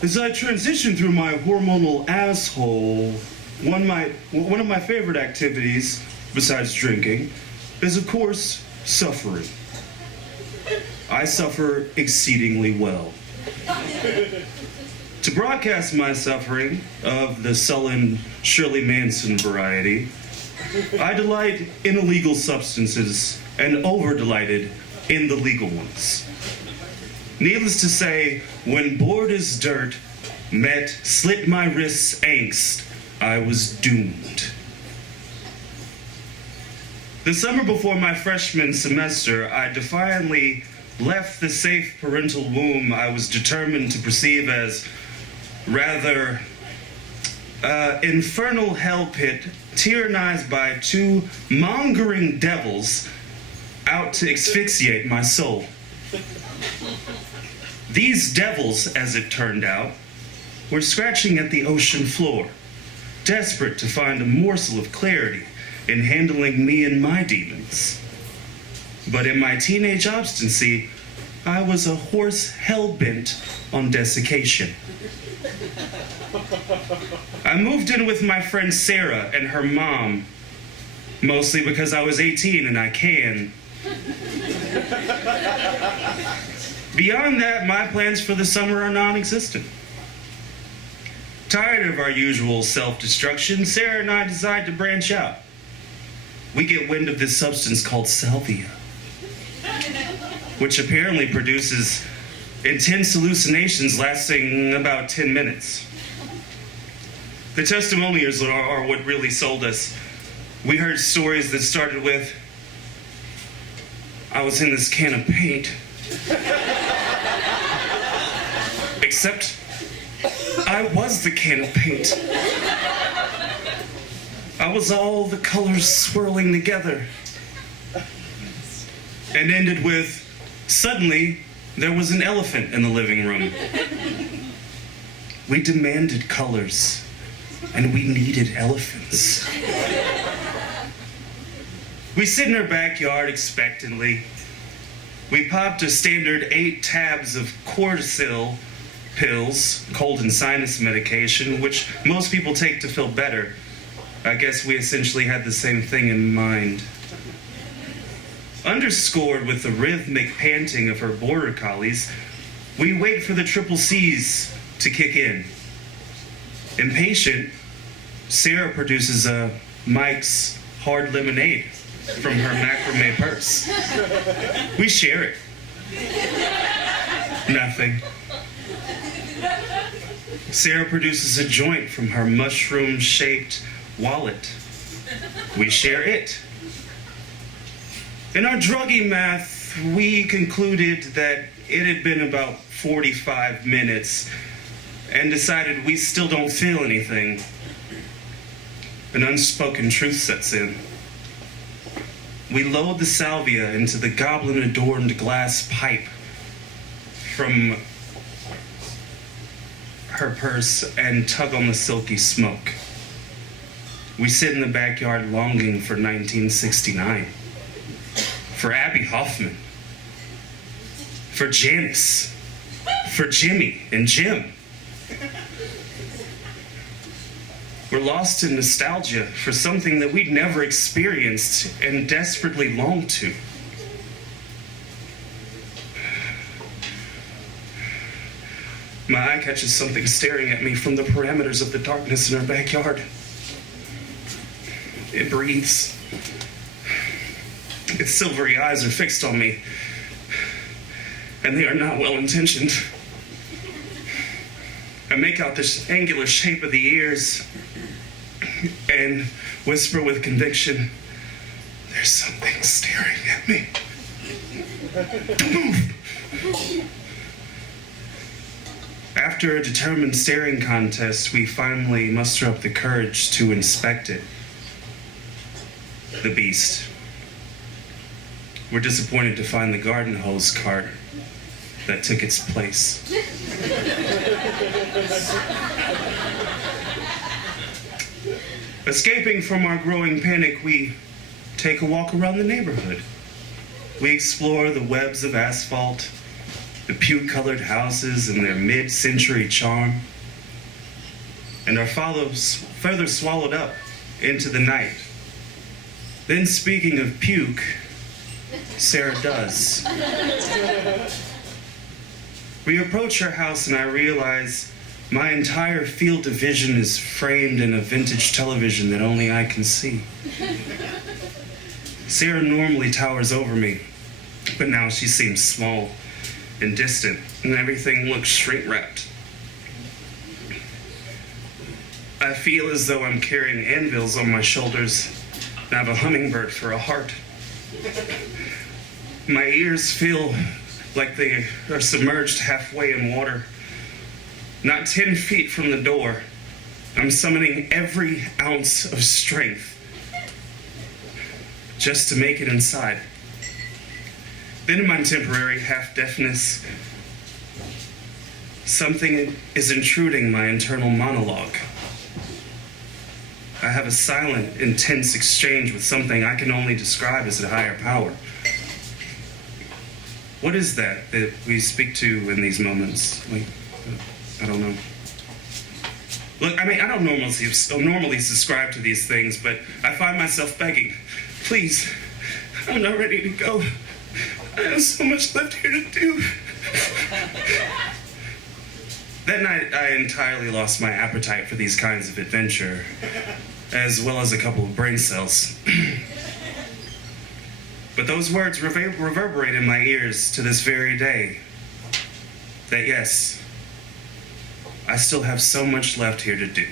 As I transition through my hormonal asshole, one of my favorite activities, besides drinking, is of course suffering. I suffer exceedingly well. To broadcast my suffering, of the sullen Shirley Manson variety, I delight in illegal substances and over-delighted in the legal ones. Needless to say, when bored as dirt met slit my wrists angst, I was doomed. The summer before my freshman semester, I defiantly left the safe parental womb I was determined to perceive as rather infernal hell pit tyrannized by two mongering devils out to asphyxiate my soul. These devils, as it turned out, were scratching at the ocean floor, desperate to find a morsel of clarity in handling me and my demons. But in my teenage obstinacy, I was a horse hell-bent on desiccation. I moved in with my friend Sarah and her mom, mostly because I was 18 and I can. Beyond that, my plans for the summer are non-existent. Tired of our usual self-destruction, Sarah and I decide to branch out. We get wind of this substance called Salvia, which apparently produces intense hallucinations lasting about 10 minutes. The testimonials are what really sold us. We heard stories that started with, I was in this can of paint. Except, I was the can of paint. I was all the colors swirling together. And ended with, suddenly, there was an elephant in the living room. We demanded colors, and we needed elephants. We sit in our backyard expectantly. We popped a standard 8 tabs of Cordyceps pills, cold and sinus medication, which most people take to feel better. I guess we essentially had the same thing in mind. Underscored with the rhythmic panting of her border collies, we wait for the triple C's to kick in. Impatient, Sarah produces a Mike's Hard Lemonade from her macrame purse. We share it. Nothing. Sarah produces a joint from her mushroom-shaped wallet. We share it. In our druggy math, we concluded that it had been about 45 minutes and decided we still don't feel anything. An unspoken truth sets in. We load the salvia into the goblin-adorned glass pipe from her purse and tug on the silky smoke. We sit in the backyard longing for 1969. For Abby Hoffman, for Janice, for Jimmy and Jim. We're lost in nostalgia for something that we'd never experienced and desperately longed to. My eye catches something staring at me from the parameters of the darkness in our backyard. It breathes. Its silvery eyes are fixed on me, and they are not well-intentioned. I make out this angular shape of the ears and whisper with conviction, there's something staring at me. Don't move! After a determined staring contest, we finally muster up the courage to inspect it. The beast. We're disappointed to find the garden hose cart that took its place. Escaping from our growing panic, we take a walk around the neighborhood. We explore the webs of asphalt, the puke-colored houses and their mid-century charm, and are further swallowed up into the night. Then, speaking of puke, Sarah does. We approach her house and I realize my entire field of vision is framed in a vintage television that only I can see. Sarah normally towers over me, but now she seems small and distant, and everything looks shrink-wrapped. I feel as though I'm carrying anvils on my shoulders and I have a hummingbird for a heart. My ears feel like they are submerged halfway in water. Not 10 feet from the door, I'm summoning every ounce of strength just to make it inside. Then in my temporary half-deafness, something is intruding my internal monologue. I have a silent, intense exchange with something I can only describe as a higher power. What is that we speak to in these moments? I don't know. Look, I mean, I don't normally subscribe to these things, but I find myself begging, please, I'm not ready to go. I have so much left here to do. That night, I entirely lost my appetite for these kinds of adventure, as well as a couple of brain cells. But those words reverberate in my ears to this very day. That yes, I still have so much left here to do.